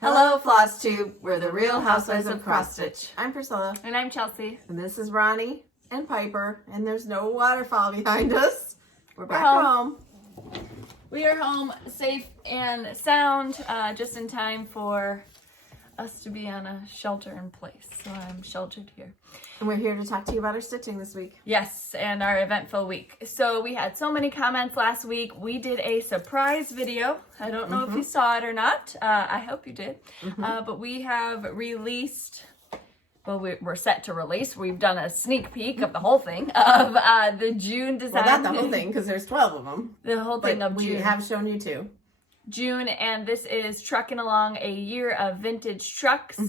Hello, Flosstube. We're the Real Housewives of Cross Stitch. I'm Priscilla. And I'm Chelsea. And this is Ronnie and Piper. And there's no waterfall behind us. We're back home. home. We are home safe and sound, just in time for us to be on a shelter in place. So I'm sheltered here. And we're here to talk to you about our stitching this week. Yes, and our eventful week. So we had so many comments last week. We did a surprise video. I don't know if you saw it or not. I hope you did. But we have released, well, we're set to release. We've done a sneak peek of the whole thing of the June design. Well, not the whole thing, because there's 12 of them. The whole thing of June. We have shown you two. June, and this is Trucking Along, a year of vintage trucks.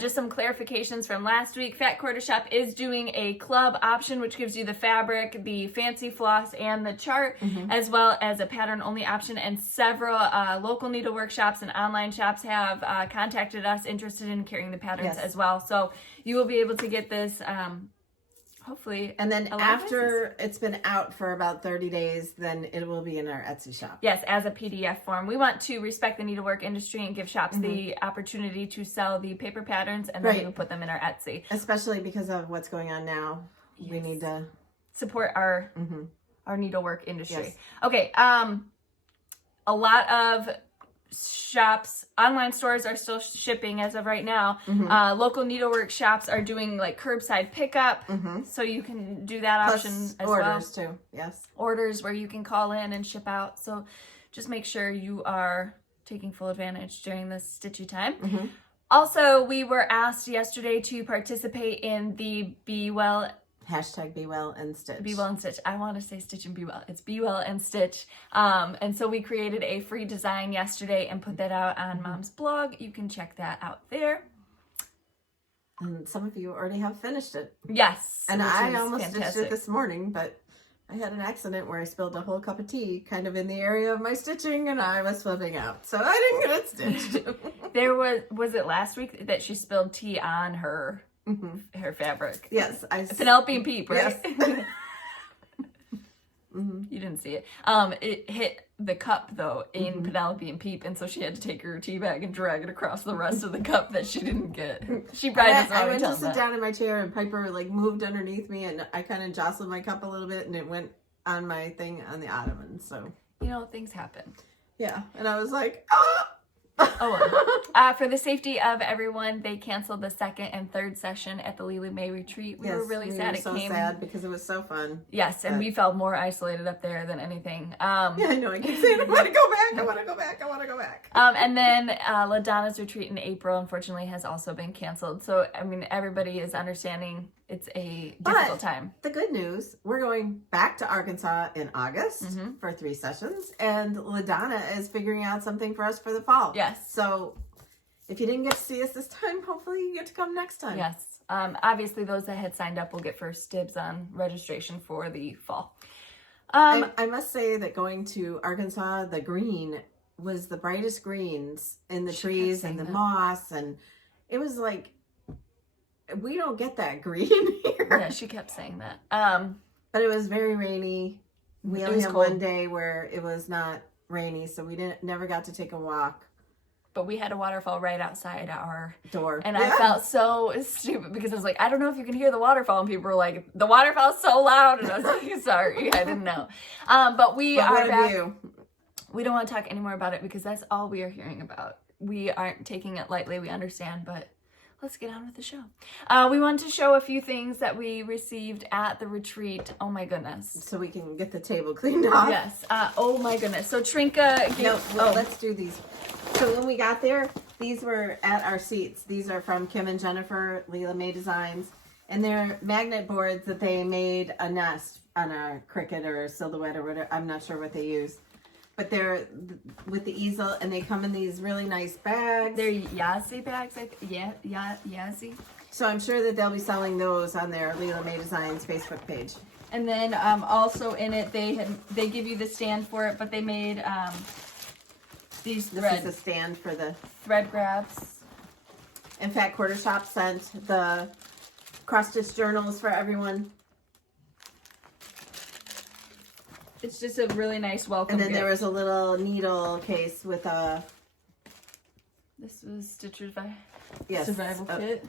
Just some clarifications from last week. Fat Quarter Shop is doing a club option, which gives you the fabric, the fancy floss, and the chart, as well as a pattern only option. And several local needlework shops and online shops have contacted us interested in carrying the patterns as well. So you will be able to get this hopefully. And then after it's been out for about 30 days, then it will be in our Etsy shop. Yes, as a PDF form. We want to respect the needlework industry and give shops the opportunity to sell the paper patterns, and then we will put them in our Etsy. Especially because of what's going on now. Yes. We need to support our needlework industry. Okay, a lot of shops, online stores are still shipping as of right now. Local needlework shops are doing like curbside pickup, so you can do that option as well. Orders too, yes. Orders where you can call in and ship out. So just make sure you are taking full advantage during this stitchy time. Also, we were asked yesterday to participate in the Be Well Hashtag Be Well and Stitch. Be Well and Stitch. I want to say Stitch and Be Well. It's Be Well and Stitch. And so we created a free design yesterday and put that out on Mom's blog. You can check that out there. And some of you already have finished it. Yes. And I almost stitched it this morning, but I had an accident where I spilled a whole cup of tea kind of in the area of my stitching, and I was flipping out. So I didn't get it stitched. There was it last week that she spilled tea on her her fabric? Yes. Penelope and Peep, right? Yes. You didn't see it. It hit the cup though in Penelope and Peep, and so she had to take her tea bag and drag it across the rest of the cup that she didn't get. She probably doesn't I went to sit down in my chair, and Piper like moved underneath me, and I kind of jostled my cup a little bit, and it went on my thing on the ottoman. So things happen. Yeah, and I was like, ah! For the safety of everyone, they canceled the second and third session at the Lily May retreat. We were really sad. We were so sad because it was so fun. Yes, and we felt more isolated up there than anything. Yeah, I know. I keep saying I want to go back. I want to go back. I want to go back. And then LaDonna's retreat in April, unfortunately, has also been canceled. So, I mean, everybody is understanding it's a difficult time. The good news, we're going back to Arkansas in August for 3 sessions, and LaDonna is figuring out something for us for the fall. Yes. So if you didn't get to see us this time, hopefully you get to come next time. Yes. Obviously, those that had signed up will get first dibs on registration for the fall. I must say that going to Arkansas, the green was the brightest greens in the trees and the moss, and it was like, we don't get that green here. Yeah, she kept saying that. But it was very rainy. We only had one day where it was not rainy, so we never got to take a walk. But we had a waterfall right outside our door. And I felt so stupid because I was like, I don't know if you can hear the waterfall. And people were like, the waterfall's so loud. And I was like, sorry, I didn't know. But we are back. We don't want to talk anymore about it because that's all we are hearing about. We aren't taking it lightly. We understand, but let's get on with the show. We want to show a few things that we received at the retreat. Oh my goodness. So we can get the table cleaned off. Yes. Oh my goodness. So Trinka gave... let's do these. So when we got there, these were at our seats. These are from Kim and Jennifer, Leela May Designs. And they're magnet boards that they made a nest on a cricket or a silhouette or whatever. I'm not sure what they use. But they're with the easel, and they come in these really nice bags. They're Yazzie bags, I think. Yeah, Yazzie. So I'm sure that they'll be selling those on their Leela May Designs Facebook page. And then also in it, they give you the stand for it, but they made these thread. This is a stand for the thread grabs. In fact, Quarter Shop sent the cross stitch journals for everyone. It's just a really nice welcome And then gift. there was a little needle case with a This was Stitcher's by Yes, survival kit.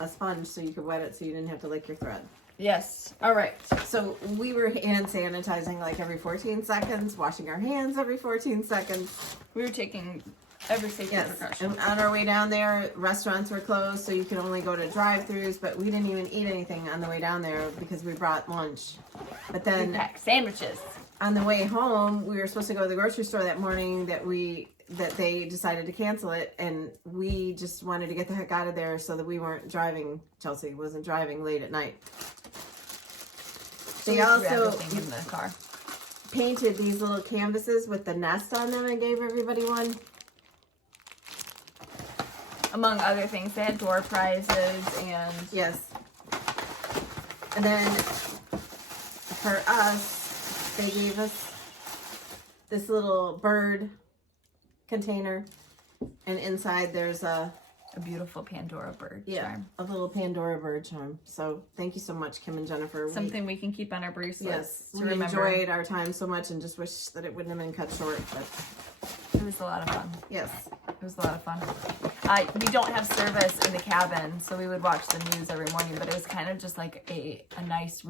a sponge so you could wet it so you didn't have to lick your thread. Yes. All right. So we were hand sanitizing like every 14 seconds, washing our hands every 14 seconds. We were taking every safety precaution. And on our way down there, restaurants were closed, so you could only go to drive-thrus, but we didn't even eat anything on the way down there because we brought lunch. But We then packed sandwiches. on the way home, we were supposed to go to the grocery store that morning that they decided to cancel it, and we just wanted to get the heck out of there so that we weren't driving. Chelsea wasn't driving late at night. They also in the car. painted these little canvases with the nest on them and gave everybody one. Among other things, they had door prizes and Yes. And then for us, they gave us this little bird container, and inside there's a beautiful Pandora bird charm. a little Pandora bird charm. So thank you so much, Kim and Jennifer. Something we can keep on our bracelets Yes, to we remember. enjoyed our time so much and just wish that it wouldn't have been cut short. But It was a lot of fun. yes, It was a lot of fun. We don't have service in the cabin, so we would watch the news every morning, but it was kind of just like a nice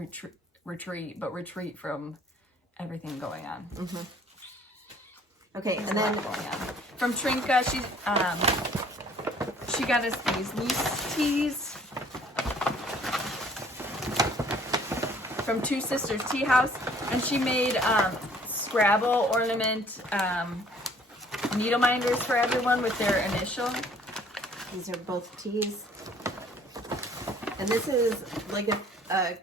retreat from everything going on. okay, There's and a lot then going on. From Trinka, she got us these loose tees from Two Sisters Tea House, and she made Scrabble ornament needle minders for everyone with their initial. these are both teas, and this is like a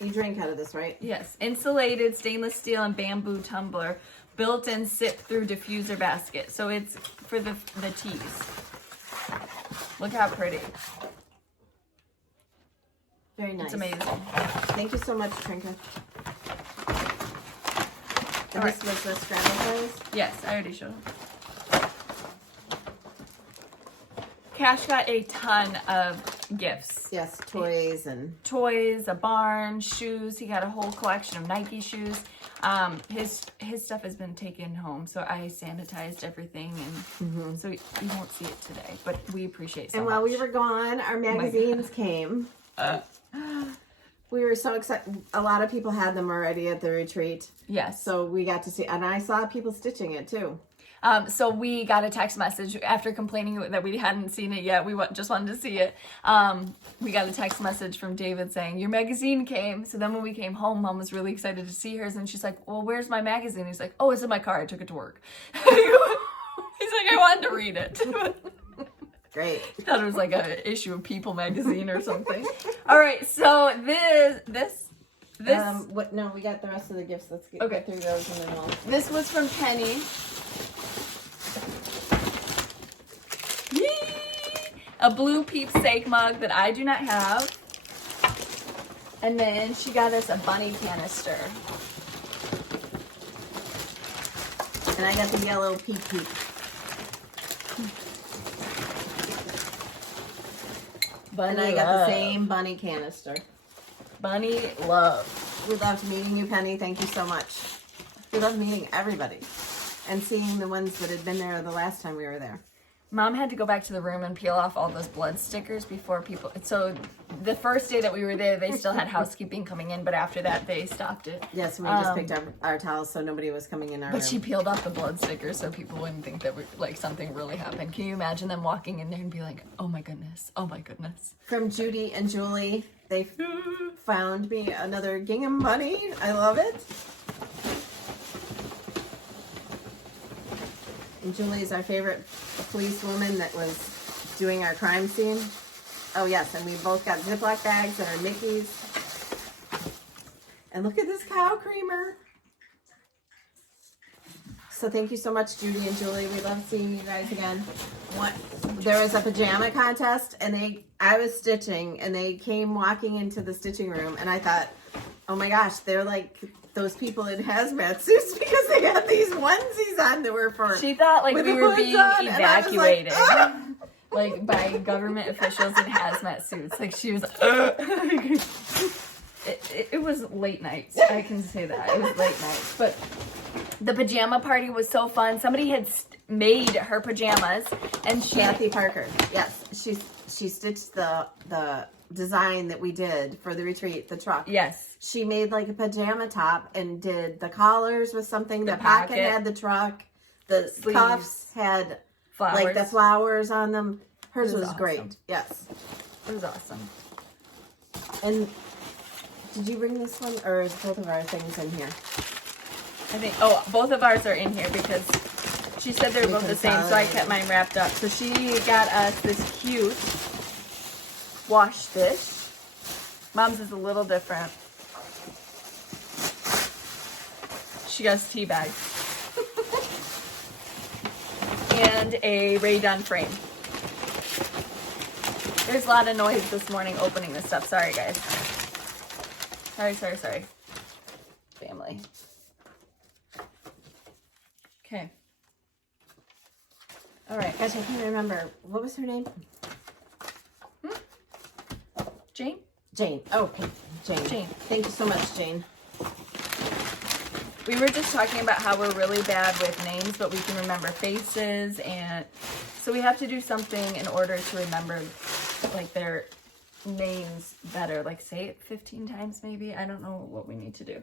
you drink out of this, right? Yes, insulated stainless steel and bamboo tumbler, built-in sip-through diffuser basket. So it's for the teas. Look how pretty. Very nice. It's amazing. Thank you so much, Trinka. And All this was the Scrabble prize. Yes, I already showed them. Cash got a ton of gifts. Yes, toys and Toys, a barn, shoes. He got a whole collection of Nike shoes. His stuff has been taken home, so I sanitized everything, and so you won't see it today. But we appreciate so and much. while we were gone, our magazines came. We were so excited. A lot of people had them already at the retreat, Yes. so we got to see. And I saw people stitching it too. So we got a text message after complaining that we hadn't seen it yet. We just wanted to see it. We got a text message from David saying, your magazine came. So then when we came home, Mom was really excited to see hers. And she's like, well, where's my magazine? He's like, oh, it's in my car. I took it to work. He's like, I wanted to read it. Great. I thought it was like an issue of People magazine or something. All right. So this. What? No, we got the rest of the gifts. Let's get through those and then we'll. This was from Penny. A blue Peep steak mug that I do not have. And then she got us a bunny canister. And I got the yellow Peep. And I got the same bunny canister. Bunny love. We loved meeting you, Penny. Thank you so much. We loved meeting everybody and seeing the ones that had been there the last time we were there. Mom had to go back to the room and peel off all those blood stickers before people. So the first day that we were there, they still had housekeeping coming in, but after that, they stopped it. Yes, we just picked up our towels so nobody was coming in our room. But she peeled off the blood stickers so people wouldn't think that something really happened. Can you imagine them walking in there and be like, oh my goodness, oh my goodness. From Judy and Julie, they found me another gingham bunny. I love it. And Julie is our favorite police woman that was doing our crime scene. Oh yes, and we both got Ziploc bags and our Mickeys. And look at this cow creamer. So thank you so much, Judy and Julie. We love seeing you guys again. There was a pajama contest, and I was stitching, and they came walking into the stitching room, and I thought, oh my gosh, they're like those people in hazmat suits because they had these onesies on that were for. She thought like we were being evacuated. Like, by government officials in hazmat suits. Like she was it was late nights. I can say that. It was late nights. But the pajama party was so fun. Somebody had made her pajamas, and Kathy Parker. Yes, she stitched the design that we did for the retreat, the truck. Yes. She made like a pajama top and did the collars with something. The pocket. had the truck. The Sleeves. cuffs had Flowers. like the flowers on them. Hers was awesome. great. Yes. It was awesome. And did you bring this one, or is both of our things in here? I think, both of ours are in here because she said they were both the same, so I kept mine wrapped up. So she got us this cute wash dish. Mom's is a little different. She got us tea bag. And a Ray Dunn frame. There's a lot of noise this morning opening this stuff. Sorry, guys. Sorry. Family. Okay. All right. Gosh, I can't remember. What was her name? Jane? Jane. Oh, Jane. Jane. Thank you so much, Jane. We were just talking about how we're really bad with names, but we can remember faces, and so we have to do something in order to remember like their names better. Like say it 15 times maybe. I don't know what we need to do.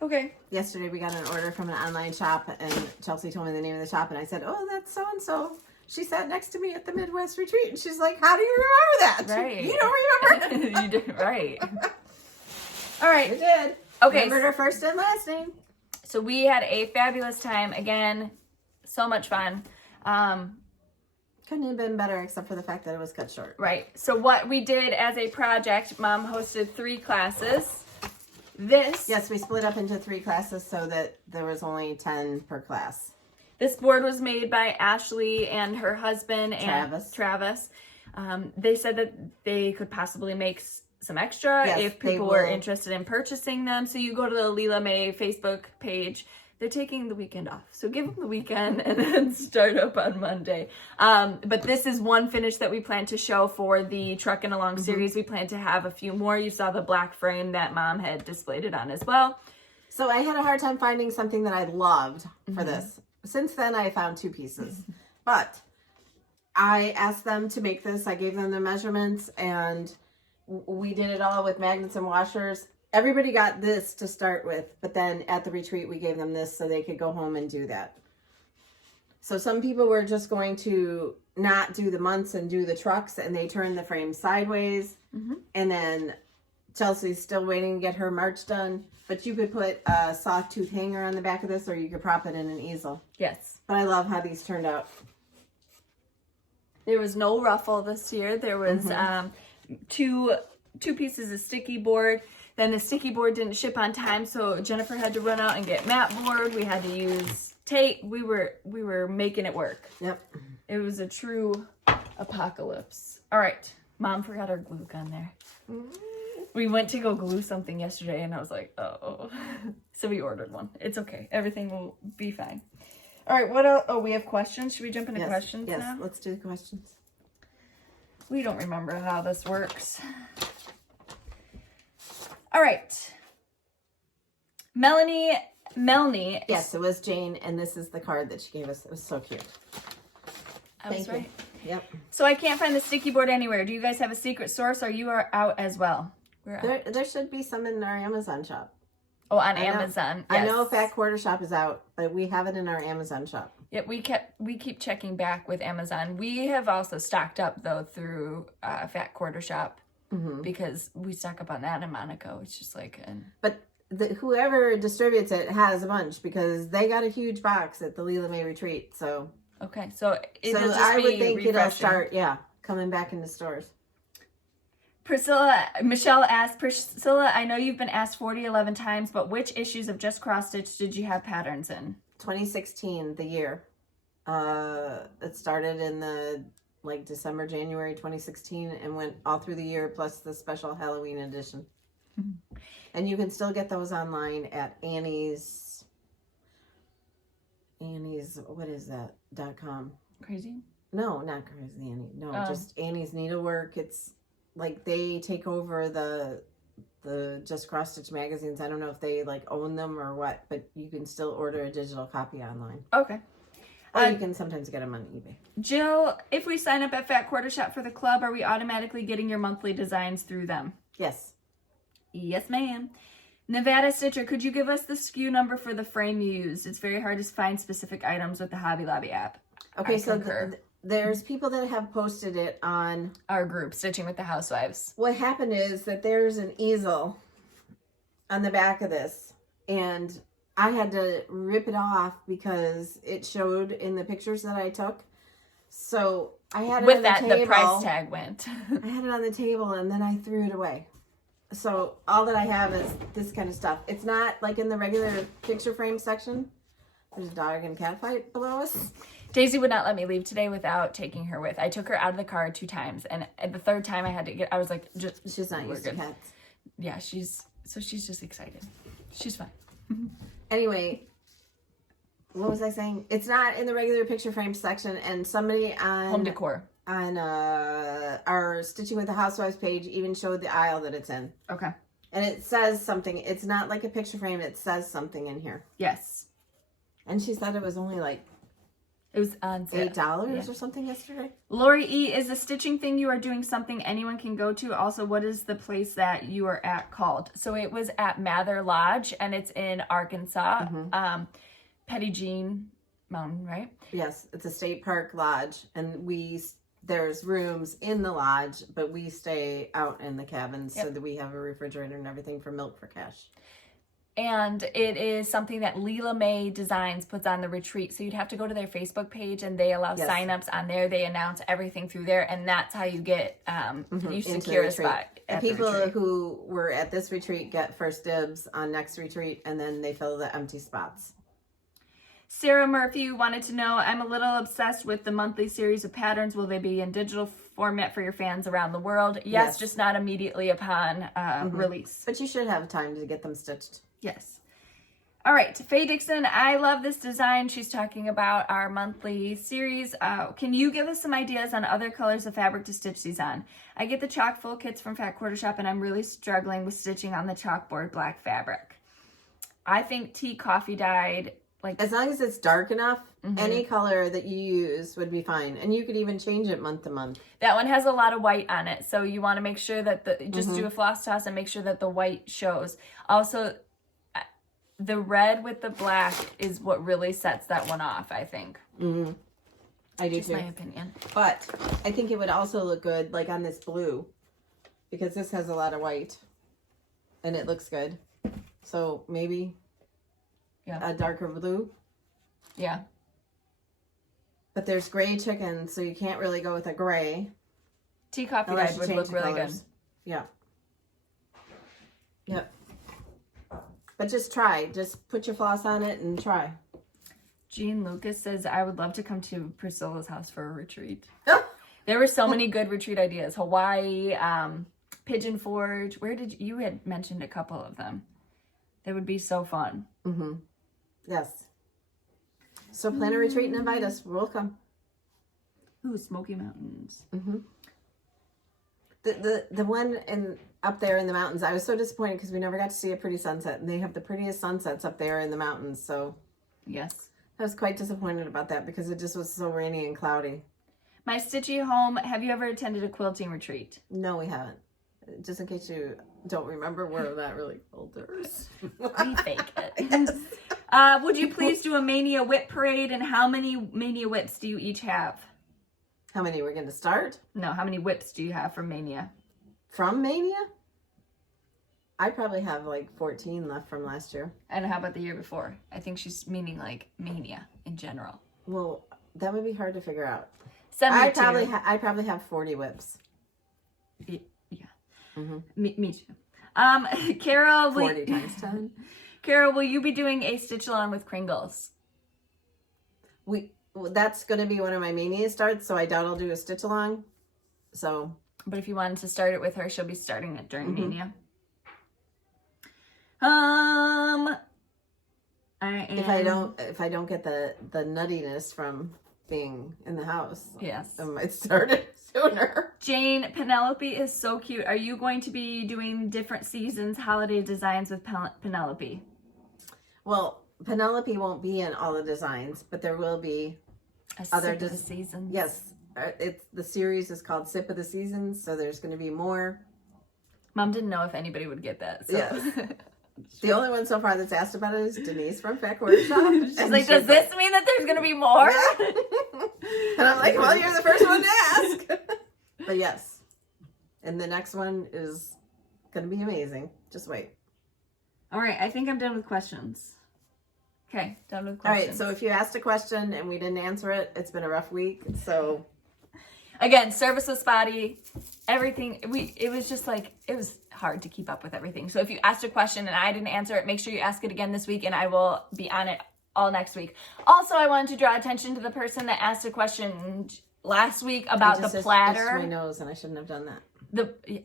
Okay. Yesterday we got an order from an online shop, and Chelsea told me the name of the shop, and I said, "Oh, that's so and so." She sat next to me at the Midwest retreat, and she's like, "How do you remember that?" Right. You don't remember? You did right. All right. I did. Okay. Remembered her first and last name. So we had a fabulous time. Again, so much fun. Couldn't have been better except for the fact that it was cut short. Right. So what we did as a project, Mom hosted 3 classes. Yes, we split up into 3 classes so that there was only 10 per class. This board was made by Ashley and her husband and Travis. They said that they could possibly make some extra if people were interested in purchasing them. So you go to the Leela May Facebook page. They're taking the weekend off. So give them the weekend and then start up on Monday. But this is one finish that we plan to show for the Truckin' Along series. We plan to have a few more. You saw the black frame that Mom had displayed it on as well. So I had a hard time finding something that I loved for this. Since then, I found 2 pieces. But I asked them to make this. I gave them the measurements, and we did it all with magnets and washers. Everybody got this to start with, but then at the retreat, we gave them this so they could go home and do that. So some people were just going to not do the months and do the trucks, and they turned the frame sideways. And then Chelsea's still waiting to get her March done. But you could put a soft tooth hanger on the back of this, or you could prop it in an easel. Yes. But I love how these turned out. There was no ruffle this year. There was two pieces of sticky board. Then the sticky board didn't ship on time, so Jennifer had to run out and get mat board. We had to use tape. We were making it work. Yep. It was a true apocalypse. All right. Mom forgot her glue gun there. We went to go glue something yesterday, and I was like, oh. So we ordered one. It's okay. Everything will be fine. All right. What else? Oh, we have questions. Should we jump into questions now? Yes, let's do the questions. We don't remember how this works. All right. Melanie. Yes, it was Jane, and this is the card that she gave us. It was so cute. Thank you. Yep. So I can't find the sticky board anywhere. Do you guys have a secret source, or you are out as well? We're out. There should be some in our Amazon shop. Oh, on Amazon. Yes. I know Fat Quarter Shop is out, but we have it in our Amazon shop. Yep, we keep checking back with Amazon. We have also stocked up though through Fat Quarter Shop because we stock up on that in Monaco. It's just like But whoever distributes it has a bunch because they got a huge box at the Leela May retreat. So okay, so I would think it'll start coming back into stores. Michelle asked, Priscilla, I know you've been asked 11 times, but which issues of Just Cross Stitch did you have patterns in? 2016, the year. It started in the December, January 2016 and went all through the year plus the special Halloween edition. And you can still get those online at Annie's, what is that, .com. Crazy? No, not Crazy Annie. No, just Annie's Needlework. It's like they take over the Just Cross Stitch magazines. I don't know if they own them or what, but you can still order a digital copy online. Okay. Or you can sometimes get them on eBay. Jill, if we sign up at Fat Quarter Shop for the club, are we automatically getting your monthly designs through them? Yes. Yes, ma'am. Nevada Stitcher, could you give us the SKU number for the frame you used? It's very hard to find specific items with the Hobby Lobby app. Okay, so there's people that have posted it on our group, Stitching with the Housewives. What happened is that there's an easel on the back of this, and I had to rip it off because it showed in the pictures that I took. So I had it with on that, the table. the price tag went. I had it on the table and then I threw it away. So all that I have is this kind of stuff. It's not like in the regular picture frame section. There's a dog and cat fight below us. Daisy would not let me leave today without taking her with. I took her out of the car 2 times, and at the 3rd time I was like, she's not used to cats. Yeah, she's just excited. She's fine. Anyway, what was I saying? It's not in the regular picture frame section, and somebody on home decor on our Stitching with the Housewives page even showed the aisle that it's in. Okay. And it says something. It's not like a picture frame. It says something in here. Yes. And she said it was only like it was on sale. $8 or something yesterday. Lori E, is the stitching thing you are doing something anyone can go to? Also, what is the place that you are at called? So it was at Mather Lodge, and it's in Arkansas. Petty Jean Mountain, right? Yes, it's a state park lodge, and there's rooms in the lodge, but we stay out in the cabins so that we have a refrigerator and everything for milk for cash. And it is something that Leela May Designs puts on the retreat. So you'd have to go to their Facebook page, and they allow signups on there. They announce everything through there, and that's how you get you secure a spot. And people who were at this retreat get first dibs on next retreat, and then they fill the empty spots. Sarah Murphy wanted to know, I'm a little obsessed with the monthly series of patterns. Will they be in digital format for your fans around the world? Yes. Just not immediately upon release. But you should have time to get them stitched. Yes. All right, Faye Dixon, I love this design. She's talking about our monthly series. Can you give us some ideas on other colors of fabric to stitch these on? I get the chock-full kits from Fat Quarter Shop, and I'm really struggling with stitching on the chalkboard black fabric. I think tea coffee dyed, like as long as it's dark enough, any color that you use would be fine. And you could even change it month to month. That one has a lot of white on it, so you want to make sure that just do a floss toss and make sure that the white shows. Also, the red with the black is what really sets that one off, I think. I do just too. My opinion. But I think it would also look good like on this blue, because this has a lot of white and it looks good. So maybe a darker blue. Yeah. But there's gray chicken, so you can't really go with a gray. Tea coffee dyed would look really good. Yeah. Yep. But just try. Just put your floss on it and try. Jean Lucas says, I would love to come to Priscilla's house for a retreat. There were so many good retreat ideas. Hawaii, Pigeon Forge. You had mentioned a couple of them. They would be so fun. Yes. So plan a retreat and invite us. We'll come. Ooh, Smoky Mountains. The one up there in the mountains, I was so disappointed because we never got to see a pretty sunset, and they have the prettiest sunsets up there in the mountains. So yes, I was quite disappointed about that because it just was so rainy and cloudy. My Stitchy Home, have you ever attended a quilting retreat? No, we haven't. Just in case you don't remember, we're not really quilters. We fake it. Yes. Would you please do a Mania whip parade, and how many Mania whips do you each have? How many we're going to start? No, how many whips do you have from Mania? From Mania? I probably have like 14 left from last year. And how about the year before? I think she's meaning like Mania in general. Well, that would be hard to figure out. I probably have 40 whips. Yeah. Me too. Carol, 40 times 10. Carol, will you be doing a stitch along with Kringles? That's going to be one of my Mania starts, so I doubt I'll do a stitch along. So, but if you wanted to start it with her, she'll be starting it during Mania. If I don't get the nuttiness from being in the house, yes, I might start it sooner. Jane, Penelope is so cute. Are you going to be doing different seasons, holiday designs with Penelope? Well, Penelope won't be in all the designs, but there will be other sip of the season. Yes, the series is called Sip of the Season, so there's going to be more. Mom didn't know if anybody would get that. So. Yes. The only one so far that's asked about it is Denise from Fat Quarter Shop. She's like, does this mean that there's going to be more? Yeah. And I'm like, well, you're the first one to ask. But yes. And the next one is going to be amazing. Just wait. All right, I think I'm done with questions. Okay, done with All questions. right, so if you asked a question and we didn't answer it, it's been a rough week. So again, service was spotty. Everything, it was just like, it was hard to keep up with everything. So if you asked a question and I didn't answer it, make sure you ask it again this week and I will be on it all next week. Also, I wanted to draw attention to the person that asked a question last week about the platter. I itched my nose and I shouldn't have done that.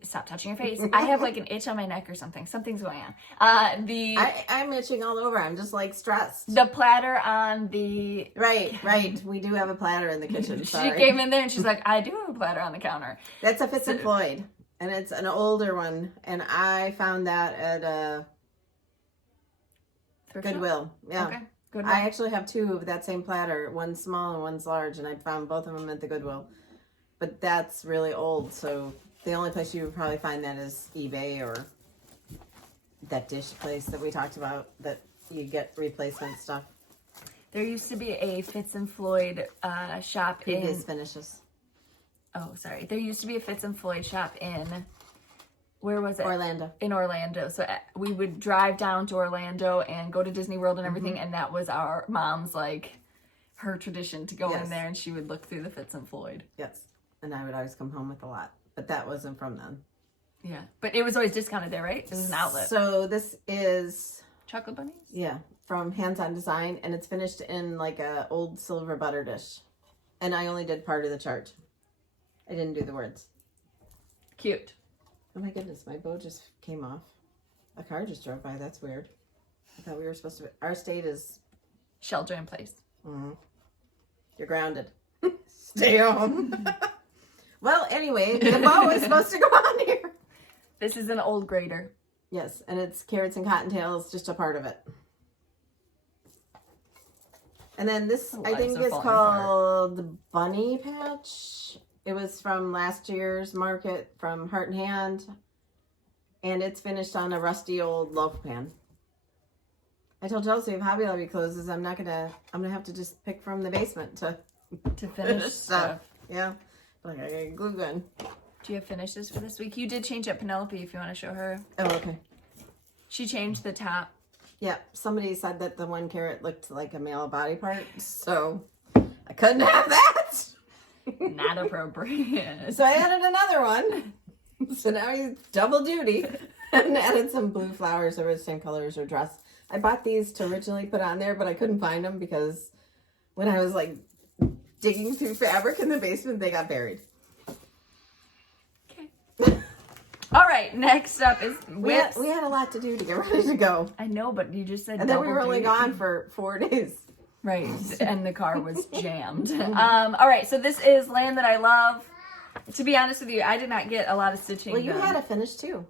Stop touching your face. I have like an itch on my neck or something. Something's going on. I'm itching all over. I'm just like stressed. The platter on the... Right. We do have a platter in the kitchen. Sorry. She came in there and she's like, I do have a platter on the counter. That's a Fitz and Floyd. And it's an older one. And I found that at a Goodwill. Yeah. Okay. Goodwill. I actually have two of that same platter. One's small and one's large. And I found both of them at the Goodwill. But that's really old. So the only place you would probably find that is eBay or that dish place that we talked about that you get replacement stuff. There used to be a Fitz and Floyd shop Previous finishes. Oh, sorry. There used to be a Fitz and Floyd shop in, where was it? Orlando. In Orlando. So we would drive down to Orlando and go to Disney World and everything, and that was our mom's, like, her tradition to go in there, and she would look through the Fitz and Floyd. Yes. And I would always come home with a lot. But that wasn't from them. Yeah. But it was always discounted there, right? It was an outlet. So this is... Chocolate bunnies? Yeah. From Hands On Design. And it's finished in like a old silver butter dish. And I only did part of the chart. I didn't do the words. Cute. Oh my goodness. My bow just came off. A car just drove by. That's weird. I thought we were supposed to... Our state is... Shelter in place. Mm-hmm. You're grounded. Stay home. Well, anyway, the bow is supposed to go on here. This is an old grater. Yes, and it's carrots and cottontails, just a part of it. And then this, I think, is called the Bunny Patch. It was from last year's market from Heart and Hand. And it's finished on a rusty old loaf pan. I told Chelsea if Hobby Lobby closes, I'm gonna have to just pick from the basement to finish stuff. Yeah. Like I got a glue gun. Do you have finishes for this week? You did change up Penelope if you want to show her. Oh, okay. She changed the top. Yeah, somebody said that the one carrot looked like a male body part, so I couldn't have that. Not appropriate. So I added another one. So now he's double duty. And added some blue flowers that were the same color as her dress. I bought these to originally put on there, but I couldn't find them because when I was like digging through fabric in the basement, they got buried. Okay. All right, next up is whips. We had a lot to do to get ready to go. I know, but you just said and then we were only gone for 4 days. Right, and the car was jammed. All right, so this is Land That I Love. To be honest with you, I did not get a lot of stitching Well, you done. had a finish too.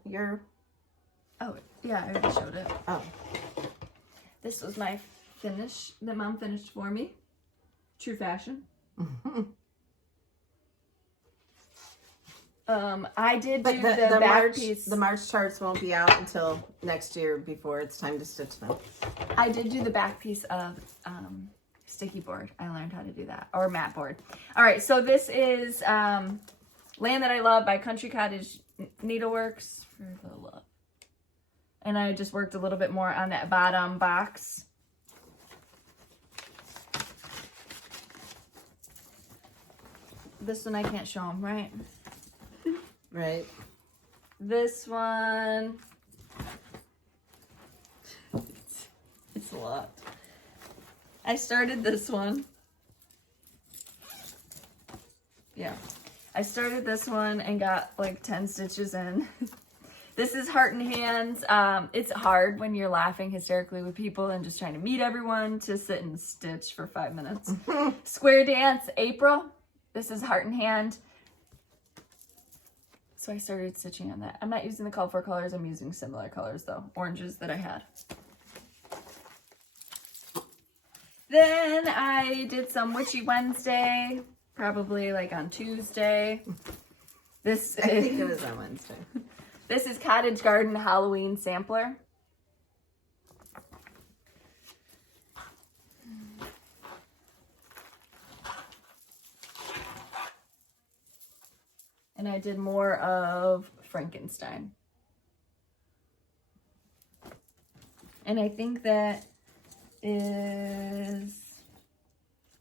Oh, yeah, I already showed it. Oh. This was my finish that Mom finished for me. True fashion. I did do the back piece. The March charts won't be out until next year before it's time to stitch them. I did do the back piece of sticky board. I learned how to do that. Or mat board. All right, so this is Land That I Love by Country Cottage Needleworks. For the love. And I just worked a little bit more on that bottom box. This one I can't show them, right? Right. This one, it's a lot. I started this one. Yeah. I started this one and got like 10 stitches in. This is Heart and Hands. It's hard when you're laughing hysterically with people and just trying to meet everyone to sit and stitch for 5 minutes. Square Dance, April. This is Heart and Hand. So I started stitching on that. I'm not using the Call for colors. I'm using similar colors though. Oranges that I had. Then I did some Witchy Wednesday, probably like on Tuesday. I think it was on Wednesday. This is Cottage Garden Halloween Sampler. And I did more of Frankenstein. And I think that is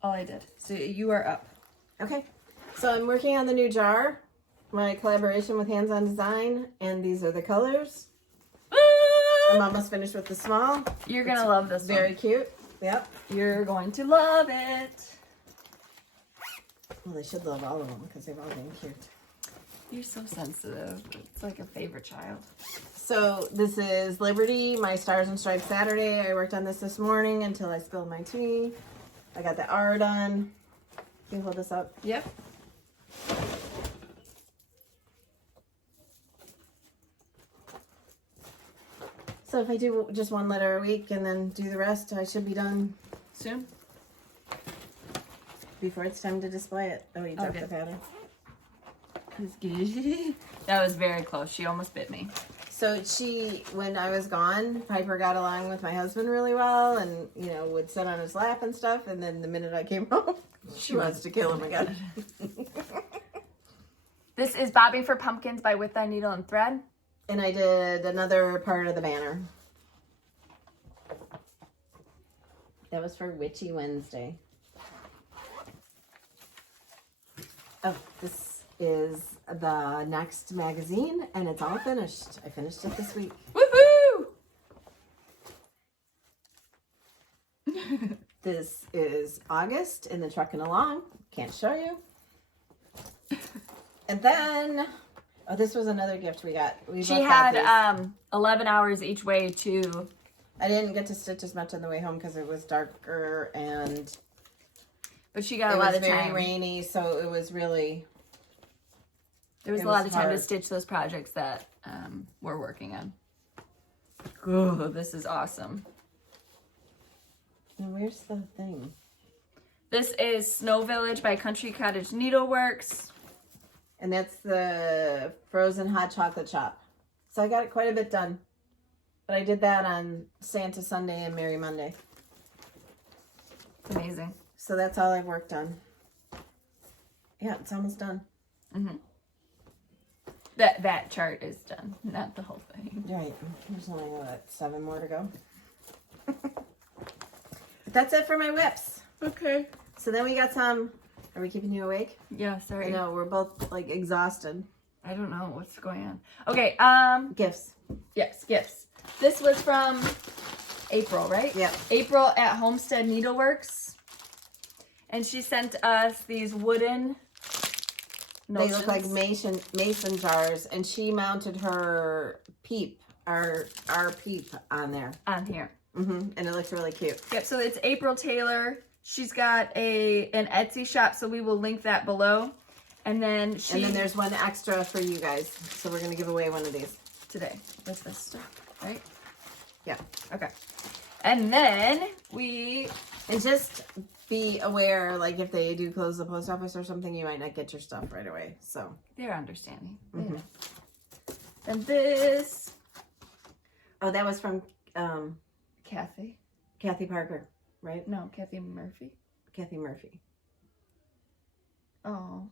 all I did. So you are up. Okay. So I'm working on the new jar, my collaboration with Hands On Design, and these are the colors. I'm almost finished with the small. You're going to love this Very one. cute. Yep. You're going to love it. Well, they should love all of them because they've all been cute. You're so sensitive. It's like a favorite child. So this is Liberty, my Stars and Stripes Saturday. I worked on this morning until I spilled my tea. I got the R done. Can you hold this up? Yep. So if I do just one letter a week and then do the rest, I should be done Soon? before it's time to display it. Oh, you dropped Okay. the pattern. That was very close. She almost bit me. So when I was gone, Piper got along with my husband really well and, you know, would sit on his lap and stuff. And then the minute I came home, she wants to kill him again. This is Bobbing for Pumpkins by With Thy Needle and Thread. And I did another part of the banner. That was for Witchy Wednesday. Oh, this is the next magazine, and it's all finished. I finished it this week. Woohoo! This is August in the Truckin' Along. Can't show you. And then, oh, this was another gift we got. She had 11 hours each way to... I didn't get to stitch as much on the way home because it was darker and But she got a lot of time. It was very rainy, so it was really... There was It a lot was of time to hard. stitch those projects that we're working on. Oh, this is awesome. Now, where's the thing? This is Snow Village by Country Cottage Needleworks. And that's the frozen hot chocolate shop. So I got quite a bit done. But I did that on Santa Sunday and Merry Monday. It's amazing. So that's all I've worked on. Yeah, it's almost done. Mm-hmm. That chart is done, not the whole thing. Right. There's only, 7 more to go. But that's it for my whips. Okay. So then we got some... Are we keeping you awake? Yeah, sorry. I know, we're both, like, exhausted. I don't know what's going on. Okay, Gifts. yes, gifts. This was from April, right? Yep. April at Homestead Needleworks. And she sent us these wooden They look like mason jars, and she mounted her peep, our peep on there. on here. And it looks really cute. Yep, so it's April Taylor. She's got an Etsy shop, so we will link that below. And then there's one extra for you guys, so we're gonna give away one of these today with this stuff, right? Yeah. Okay. And then And just be aware, like if they do close the post office or something, you might not get your stuff right away. So they're understanding. And this, oh, that was from Kathy. Kathy Parker, right? No, Kathy Murphy. Kathy Murphy. Oh.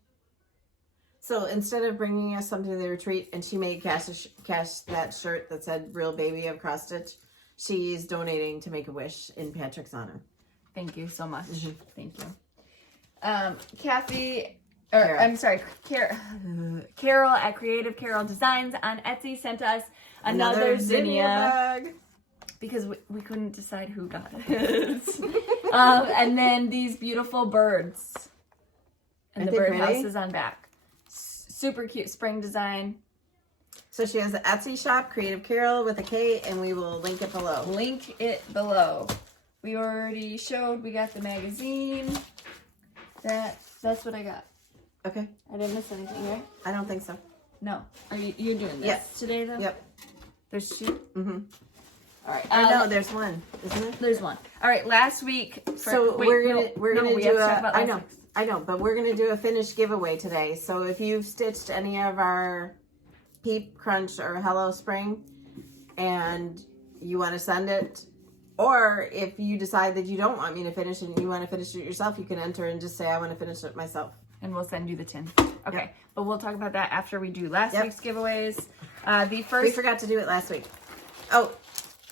So instead of bringing us something to the retreat, and she made Cash that shirt that said "Real Baby" of cross stitch, she's donating to Make-A-Wish in Patrick's honor. Thank you so much. Mm-hmm. Thank you. Kathy, Carol. I'm sorry, Carol at Creative Carol Designs on Etsy sent us another zinnia bag. because we couldn't decide who got it. And then these beautiful birds. And Aren't the they birdhouse pretty? is on back. Super cute spring design. So she has an Etsy shop, Creative Carol with a K, and we will link it below. Link it below. We already showed, we got the magazine. That's what I got. Okay. I didn't miss anything, right? I don't think so. No. Are you're doing this Yes. today though? Yep. There's two? Mm-hmm. All right. No, there's one, isn't there? There's one. All right. Last week. We're gonna do I I know, but we're gonna do a finished giveaway today. So if you've stitched any of our Peep, Crunch, or Hello Spring, and you want to send it, or if you decide that you don't want me to finish and you want to finish it yourself, you can enter and just say I want to finish it myself. And we'll send you the tin. Okay, Yep. but we'll talk about that after we do last week's giveaways. The We first forgot to do it last week. Oh,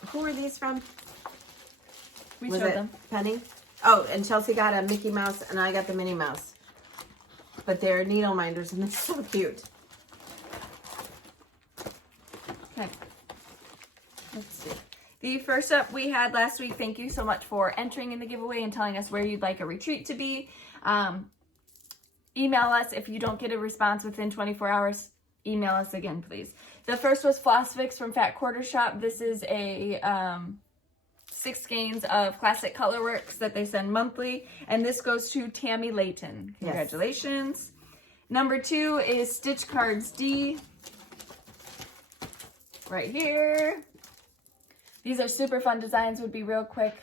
who are these from? we Was showed it them. Penny? Oh, and Chelsea got a Mickey Mouse and I got the Minnie Mouse. But they're needle minders and they're so cute. Okay. Let's see. The first up we had last week. Thank you so much for entering in the giveaway and telling us where you'd like a retreat to be. Email us if you don't get a response within 24 hours. Email us again, please. The first was Floss Fix from Fat Quarter Shop. This is a 6 skeins of classic colorworks that they send monthly, and this goes to Tammy Layton. Congratulations. Yes. Number 2 is Stitch Cards D. Right here. These are super fun designs, would be real quick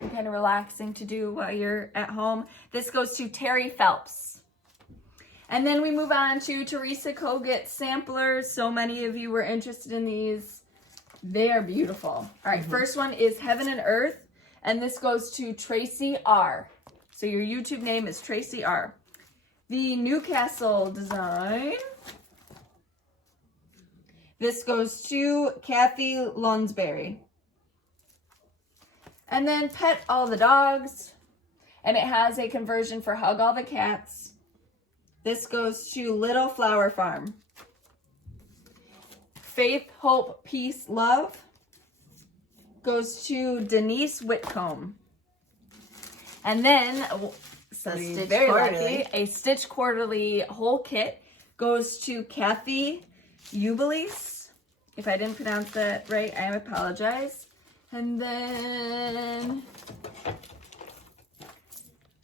and kind of relaxing to do while you're at home. This goes to Terry Phelps. And then we move on to Teresa Kogut samplers. So many of you were interested in these. They are beautiful. All right, first one is Heaven and Earth, and this goes to Tracy R. So your YouTube name is Tracy R. The Newcastle design. This goes to Kathy Lunsberry. And then Pet All the Dogs, and it has a conversion for Hug All the Cats. This goes to Little Flower Farm. Faith, Hope, Peace, Love goes to Denise Whitcomb. And then, very lucky, a Stitch Quarterly whole kit goes to Kathy Ubelis. If I didn't pronounce that right, I apologize. And then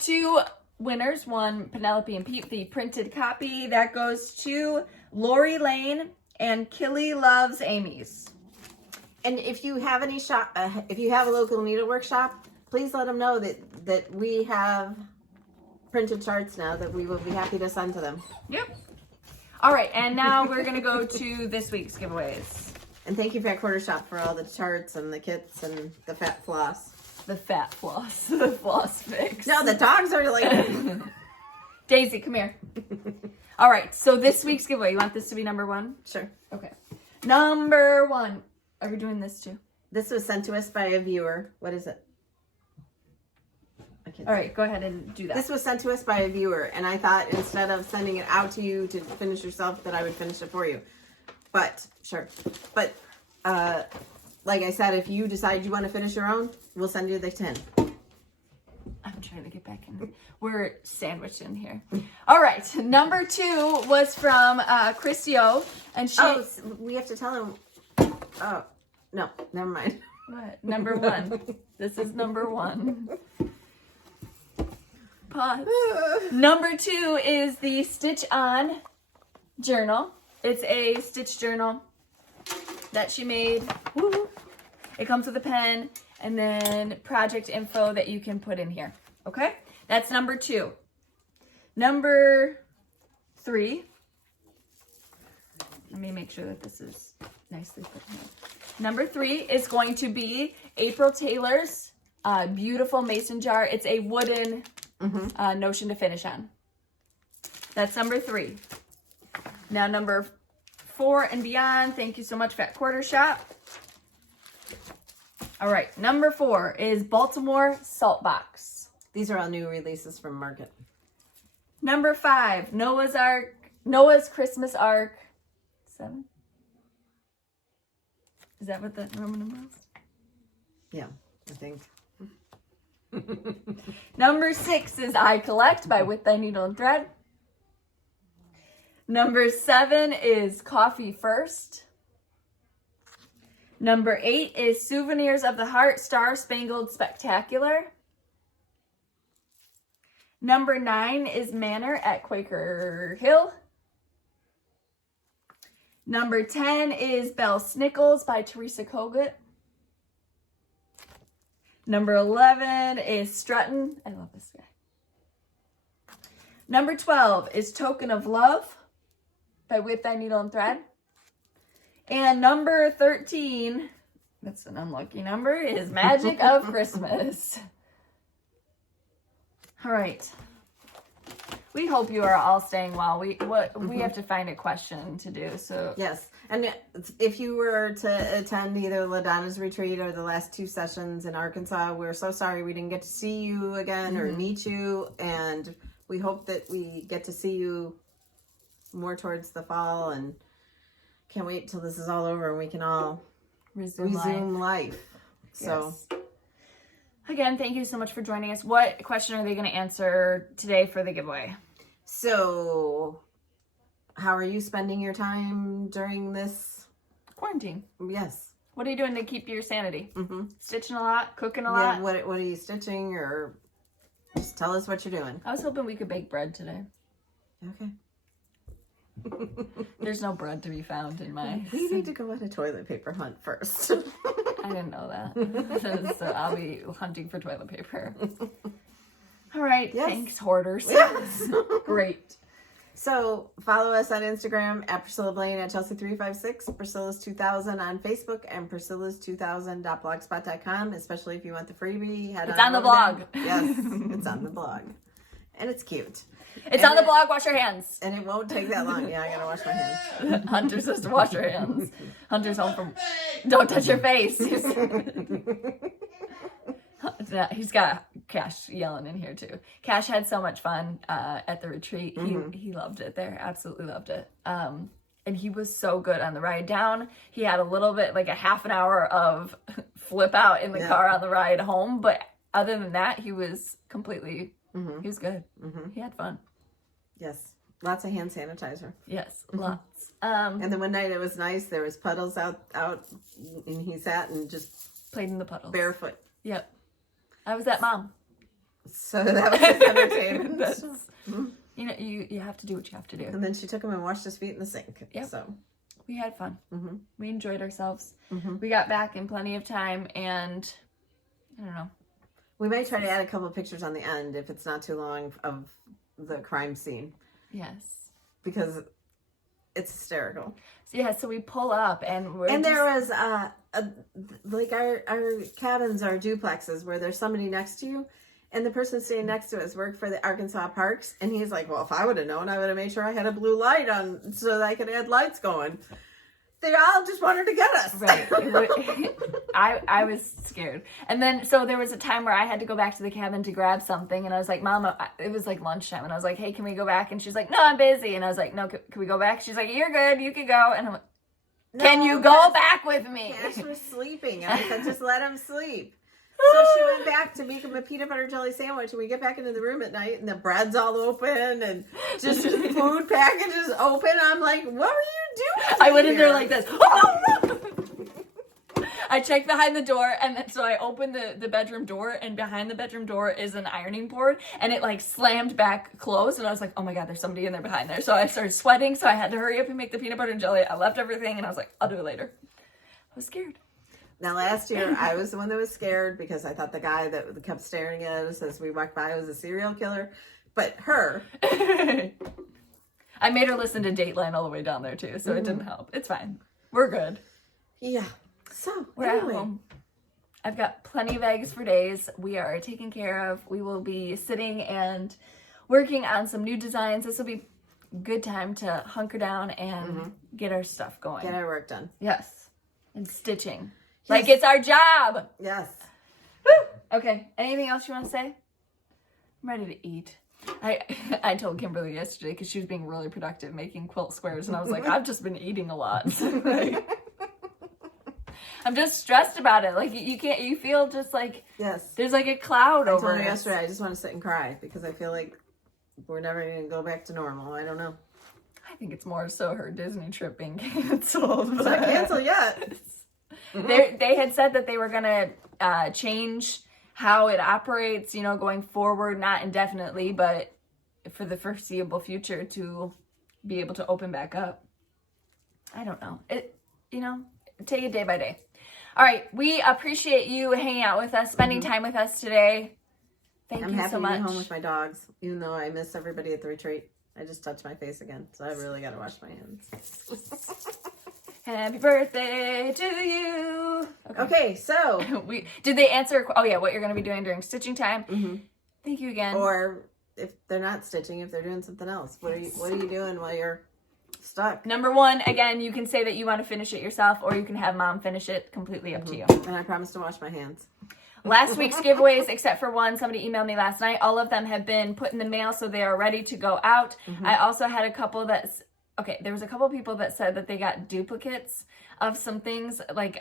2 winners, one Penelope and Pete, the printed copy. That goes to Lori Lane and Killy Loves Amy's. And if you have any shop, if you have a local needlework shop, please let them know that we have printed charts now that we will be happy to send to them. Yep. All right, and now we're gonna go to this week's giveaways. And thank you, Fat Quarter Shop, for all the charts and the kits and the fat floss. The fat floss, the floss fix. No, the dogs are like... Daisy, come here. All right, so this week's giveaway, you want this to be number 1? Sure. Okay. Number 1. Are we doing this too? This was sent to us by a viewer. What is it? All right, go ahead and do that. This was sent to us by a viewer, and I thought instead of sending it out to you to finish yourself, that I would finish it for you. But, sure. But, like I said, if you decide you want to finish your own, we'll send you the tin. I'm trying to get back in. We're sandwiched in here. All right, number 2 was from Christy O, and she... Oh, we have to tell him... Oh, no, never mind. What? Number 1. This is number 1. Pause. Number 2 is the Stitch On journal. It's a stitch journal that she made. Woo. It comes with a pen and then project info that you can put in here. Okay? That's number 2. Number 3. Let me make sure that this is nicely put in here. Number 3 is going to be April Taylor's beautiful mason jar. It's a wooden notion to finish on. That's number 3. Now number 4 and beyond. Thank you so much, Fat Quarter Shop. All right, number 4 is Baltimore Salt Box. These are all new releases from Market. Number 5, Noah's Christmas Ark. 7? Is that what the Roman number is? Yeah, I think. Number 6 is I Collect by With Thy Needle and Thread. Number 7 is Coffee First. Number 8 is Souvenirs of the Heart Star Spangled Spectacular. Number 9 is Manor at Quaker Hill. Number 10 is Belle Snickles by Teresa Kogut. Number 11 is Struttin'. I love this guy. Number 12 is Token of Love by With Thy Needle and Thread. And number 13, that's an unlucky number, is Magic of Christmas. All right. We hope you are all staying well. We have to find a question to do. So yes, and if you were to attend either LaDonna's retreat or the last 2 sessions in Arkansas, we're so sorry we didn't get to see you again or meet you, and we hope that we get to see you more towards the fall. And can't wait till this is all over and we can all resume life. So. Yes. Again, thank you so much for joining us. What question are they going to answer today for the giveaway? So, how are you spending your time during this quarantine? Yes. What are you doing to keep your sanity? Mm-hmm. Stitching a lot? Cooking a lot? What are you stitching? Or just tell us what you're doing. I was hoping we could bake bread today. Okay. There's no bread to be found in my... We need to go on a toilet paper hunt first. I didn't know that. So I'll be hunting for toilet paper. All right. Yes. Thanks, hoarders. Yes. Great. So follow us on Instagram at Priscilla Blaine at Chelsea356, Priscilla's2000 on Facebook, and Priscilla's2000.blogspot.com, especially if you want the freebie. It's on the blog. Yes, it's on the blog. And it's cute. It's on the blog. Wash your hands. And it won't take that long. Yeah, I gotta wash my hands. Hunter says to wash your hands. Hunter's home from... Don't touch your face. He's got Cash yelling in here too. Cash had so much fun at the retreat. He loved it there. Absolutely loved it. And he was so good on the ride down. He had a little bit, like a half an hour of flip out in the car on the ride home. But other than that, he was completely... He was good. He had fun. Yes. Lots of hand sanitizer. Yes, lots. And then one night it was nice. There was puddles out, and he sat and just played in the puddles. Barefoot. Yep. I was that mom. So that was his entertainment. You know, you have to do what you have to do. And then she took him and washed his feet in the sink. Yep. So we had fun. We enjoyed ourselves. We got back in plenty of time, and I don't know. We might try to add a couple of pictures on the end if it's not too long of the crime scene. Yes. Because it's hysterical. So we pull up and there was like our cabins are duplexes where there's somebody next to you, and the person staying next to us worked for the Arkansas Parks, and he's like, well, if I would have known, I would have made sure I had a blue light on so that I could add lights going. They all just wanted to get us. Right. I was scared. And then, so there was a time where I had to go back to the cabin to grab something. And I was like, Mama, it was like lunchtime. And I was like, hey, can we go back? And she's like, no, I'm busy. And I was like, no, can we go back? She's like, you're good. You can go. And I'm like, can you go back with me? Cash was sleeping. I said, just let him sleep. So she went back to make him a peanut butter jelly sandwich, and we get back into the room at night, and the bread's all open, and just food packages open. I'm like, what were you doing? I went in there like this. Oh! I checked behind the door, and then, so I opened the bedroom door, and behind the bedroom door is an ironing board, and it like slammed back closed, and I was like, oh my God, there's somebody in there behind there. So I started sweating, so I had to hurry up and make the peanut butter and jelly. I left everything, and I was like, I'll do it later. I was scared. Now, last year, I was the one that was scared because I thought the guy that kept staring at us as we walked by was a serial killer. But her... I made her listen to Dateline all the way down there, too, so it didn't help. It's fine. We're good. Yeah. So, we're anyway. At home. I've got plenty of eggs for days. We are taken care of. We will be sitting and working on some new designs. This will be a good time to hunker down and get our stuff going. Get our work done. Yes. And stitching. Like it's our job. Yes. Woo! Okay. Anything else you want to say? I'm ready to eat. I told Kimberly yesterday because she was being really productive making quilt squares, and I was like, I've just been eating a lot. I'm just stressed about it. Like you feel just like there's like a cloud over it. I told her yesterday I just want to sit and cry because I feel like we're never going to go back to normal. I don't know. I think it's more so her Disney trip being canceled. It's not canceled yet. They had said that they were going to change how it operates, you know, going forward, not indefinitely, but for the foreseeable future to be able to open back up. I don't know. Take it day by day. All right, we appreciate you hanging out with us, spending time with us today. Thank I'm you happy so to much. be home with my dogs, even though I miss everybody at the retreat. I just touched my face again, so I really got to wash my hands. Happy birthday to you. Okay, so. Did they answer? Oh yeah, what you're going to be doing during stitching time? Mm-hmm. Thank you again. Or if they're not stitching, if they're doing something else, what are you doing while you're stuck? Number one, again, you can say that you want to finish it yourself, or you can have mom finish it. Completely up to you. And I promise to wash my hands. Last week's giveaways, except for one, somebody emailed me last night. All of them have been put in the mail, so they are ready to go out. I also had a couple there was a couple people that said that they got duplicates of some things, like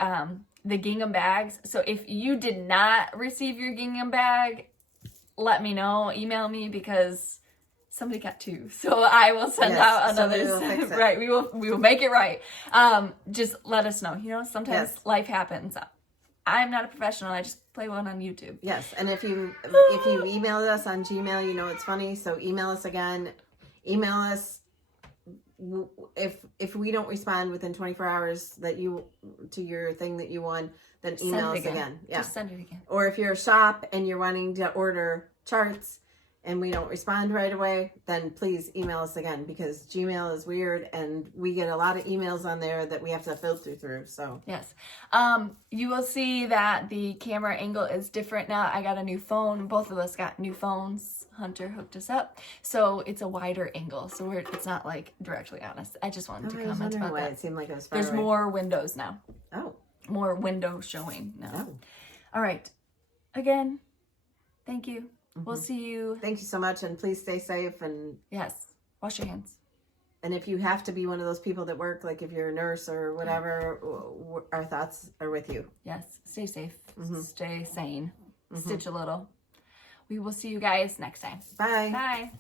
the gingham bags. So if you did not receive your gingham bag, let me know. Email me, because somebody got two. So I will send out another. So we will fix it. Right, we will make it right. Just let us know. You know, sometimes life happens. I'm not a professional. I just play one on YouTube. Yes, and if you emailed us on Gmail, you know it's funny. So email us again. Email us if we don't respond within 24 hours to your thing that you won, then email us again. Yeah, just send it again. Or if you're a shop and you're wanting to order charts and we don't respond right away, then please email us again, because Gmail is weird and we get a lot of emails on there that we have to filter through. So yes, you will see that the camera angle is different now. I got a new phone. Both of us got new phones. Hunter hooked us up, so it's a wider angle. So it's not like directly on us. I just wanted to comment about that. It seemed like it was far There's away. more windows now. Oh, more window showing now. Oh. All right. Again, thank you. We'll see you. Thank you so much, and please stay safe. And yes, wash your hands. And if you have to be one of those people that work, like if you're a nurse or whatever, our thoughts are with you. Yes, stay safe, stay sane, stitch a little. We will see you guys next time. Bye. Bye.